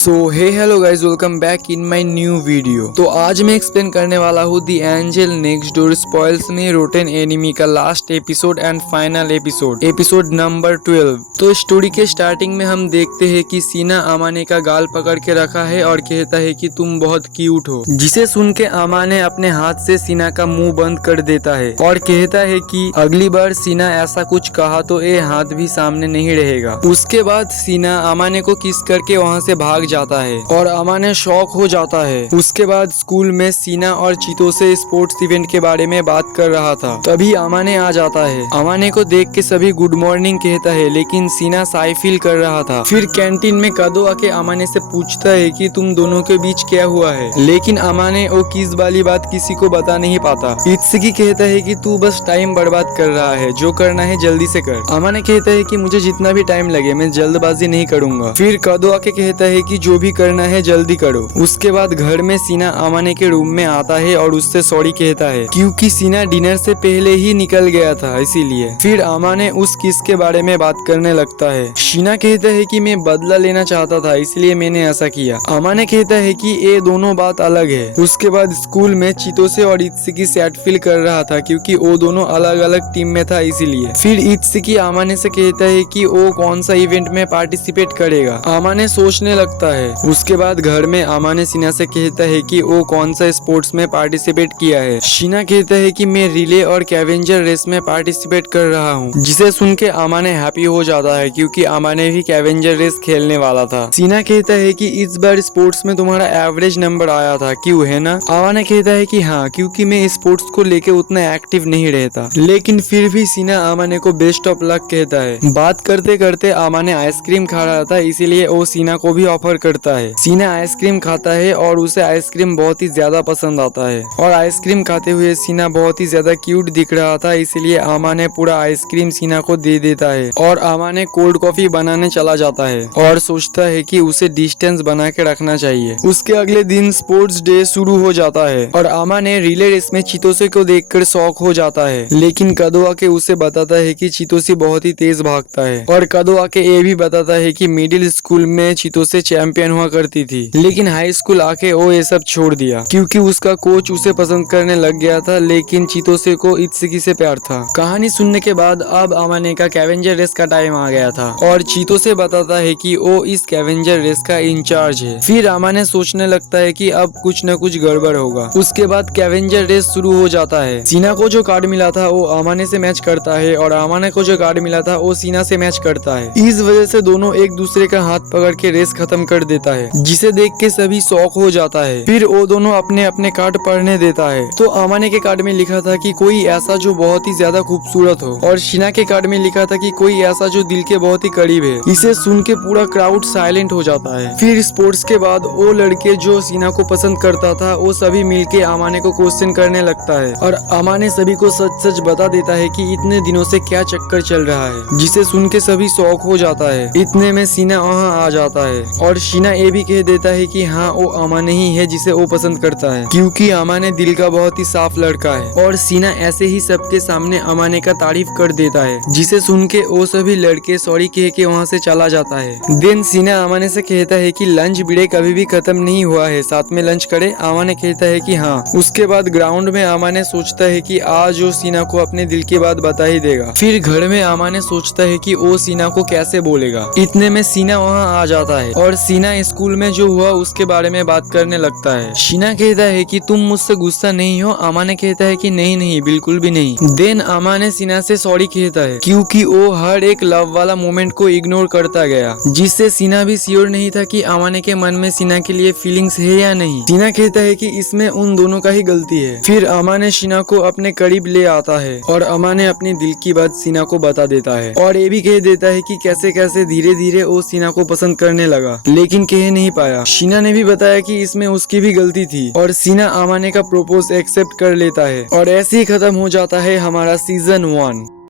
So hey hello guys, welcome back in my new video. तो आज मैं explain करने वाला हूँ the angel next door spoils me rotten anime का last episode and final episode number 12। तो story के स्टार्टिंग में हम देखते हैं कि सीना अमाने का गाल पकड़ के रखा है और कहता है कि तुम बहुत क्यूट हो, जिसे सुन के अमाने अपने हाथ से सीना का मुंह बंद कर देता है और कहता है कि अगली बार सीना ऐसा कुछ कहा तो ये हाथ भी सामने नहीं रहेगा। उसके बाद सीना अमाने को किस करके वहाँ से भाग जाता है और अमाने शॉक हो जाता है। उसके बाद स्कूल में सीना और चीतो से स्पोर्ट्स इवेंट के बारे में बात कर रहा था, तभी अमाने आ जाता है। अमाने को देख के सभी गुड मॉर्निंग कहता है, लेकिन सीना साई फील कर रहा था। फिर कैंटीन में कदो आके अमाने से पूछता है कि तुम दोनों के बीच क्या हुआ है, लेकिन अमाने वो किस वाली बात किसी को बता नहीं पाता। इत्सुकी कहता है कि तू बस टाइम बर्बाद कर रहा है, जो करना है जल्दी से कर। अमाने कहता है कि मुझे जितना भी टाइम लगे मैं जल्दबाजी नहीं करूंगा। फिर कदो आके कहता है कि जो भी करना है जल्दी करो। उसके बाद घर में सीना अमाने के रूम में आता है और उससे सॉरी कहता है, क्योंकि सीना डिनर से पहले ही निकल गया था इसीलिए। फिर अमाने उस किस के बारे में बात करने लगता है। सीना कहता है कि मैं बदला लेना चाहता था इसलिए मैंने ऐसा किया। अमाने कहता है कि ये दोनों बात अलग है। उसके बाद स्कूल में चितोसे और इत्सुकी सैड फील कर रहा था क्योंकि वो दोनों अलग अलग टीम में था इसीलिए। फिर इत्सुकी अमाने से कहता है कि वो कौन सा इवेंट में पार्टिसिपेट करेगा। अमाने सोचने लगता है। उसके बाद घर में अमाने सीना से कहता है कि वो कौन सा स्पोर्ट्स में पार्टिसिपेट किया है। सीना कहता है कि मैं रिले और कैवेंजर रेस में पार्टिसिपेट कर रहा हूँ, जिसे सुन के अमाने हैप्पी हो जाता है क्योंकि अमाने भी कैवेंजर रेस खेलने वाला था। सीना कहता है कि इस बार स्पोर्ट्स में तुम्हारा एवरेज नंबर आया था, क्यों है ना। अमाने कहता है कि हाँ, क्योंकि मैं स्पोर्ट्स को लेके उतना एक्टिव नहीं रहता। लेकिन फिर भी सीना अमाने को बेस्ट ऑफ लक कहता है। बात करते करते अमाने आइसक्रीम खा रहा था, इसीलिए वो सीना को भी ऑफर करता है। सीना आइसक्रीम खाता है और उसे आइसक्रीम बहुत ही ज्यादा पसंद आता है और आइसक्रीम खाते हुए सीना बहुत ही ज्यादा क्यूट दिख रहा था, इसलिए अमाने पूरा आइसक्रीम सीना को दे देता है और अमाने कोल्ड कॉफी बनाने चला जाता है और सोचता है कि उसे डिस्टेंस बना के रखना चाहिए। उसके अगले दिन स्पोर्ट्स डे शुरू हो जाता है और अमाने रिले रेस में चितोसे को देखकर शॉक हो जाता है, लेकिन कदो आके उसे बताता है कि चितोसे बहुत ही तेज भागता है और कदो आके ये भी बताता है कि मिडिल स्कूल में चितोसे चैंपियन हुआ करती थी, लेकिन हाई स्कूल आके वो ये सब छोड़ दिया क्योंकि उसका कोच उसे पसंद करने लग गया था, लेकिन चितोसे को इत्सुकी से प्यार था। कहानी सुनने के बाद अब अमाने का कैवेंजर रेस का टाइम आ गया था और चितोसे बताता है कि वो इस कैवेंजर रेस का इंचार्ज है। फिर अमाने सोचने लगता है कि अब कुछ न कुछ गड़बड़ होगा। उसके बाद कैवेंजर रेस शुरू हो जाता है। सीना को जो कार्ड मिला था वो अमाने से मैच करता है और अमाने को जो कार्ड मिला था वो सीना से मैच करता है। इस वजह से दोनों एक दूसरे का हाथ पकड़ के रेस खत्म कर देता है, जिसे देख के सभी शॉक हो जाता है। फिर वो दोनों अपने अपने कार्ड पढ़ने देता है तो अमाने के कार्ड में लिखा था कि कोई ऐसा जो बहुत ही ज्यादा खूबसूरत हो और सीना के कार्ड में लिखा था कि कोई ऐसा जो दिल के बहुत ही करीब है। इसे सुन के पूरा क्राउड साइलेंट हो जाता है। फिर स्पोर्ट्स के बाद वो लड़के जो सीना को पसंद करता था वो सभी मिलके अमाने को क्वेश्चन करने लगता है और अमाने सभी को सच सच बता देता है कि इतने दिनों से क्या चक्कर चल रहा है, जिसे सुन के सभी शॉक हो जाता है। इतने में सीना वहाँ आ जाता है और सीना ये भी कह देता है कि हाँ, वो अमाने ही है जिसे वो पसंद करता है, क्योंकि अमाने दिल का बहुत ही साफ लड़का है। और सीना ऐसे ही सबके सामने अमाने का तारीफ कर देता है, जिसे सुन के वो सभी लड़के सॉरी कह के वहाँ से चला जाता है। देन सीना अमाने से कहता है कि लंच ब्रेक अभी भी खत्म नहीं हुआ है, साथ में लंच करे। अमाने कहता है कि हाँ। उसके बाद ग्राउंड में अमाने सोचता है कि आज वो सीना को अपने दिल की बात बता ही देगा। फिर घर में अमाने सोचता है कि वो सीना को कैसे बोलेगा। इतने में सीना वहाँ आ जाता है और सीना स्कूल में जो हुआ उसके बारे में बात करने लगता है। सीना कहता है कि तुम मुझसे गुस्सा नहीं हो। अमाने कहता है कि नहीं नहीं, बिल्कुल भी नहीं। देन अमाने सीना से सॉरी कहता है क्योंकि वो हर एक लव वाला मोमेंट को इग्नोर करता गया, जिससे सीना भी श्योर नहीं था कि अमाने के मन में सीना के लिए फीलिंग्स है या नहीं। सीना कहता है कि इसमें उन दोनों का ही गलती है। फिर अमाने सीना को अपने करीब ले आता है और अमाने अपनी दिल की बात सीना को बता देता है और ये भी कह देता है कि कैसे कैसे धीरे धीरे वो सीना को पसंद करने लगा, लेकिन कह नहीं पाया। सीना ने भी बताया कि इसमें उसकी भी गलती थी और सीना अमाने का प्रपोज एक्सेप्ट कर लेता है और ऐसे ही खत्म हो जाता है हमारा सीजन 1।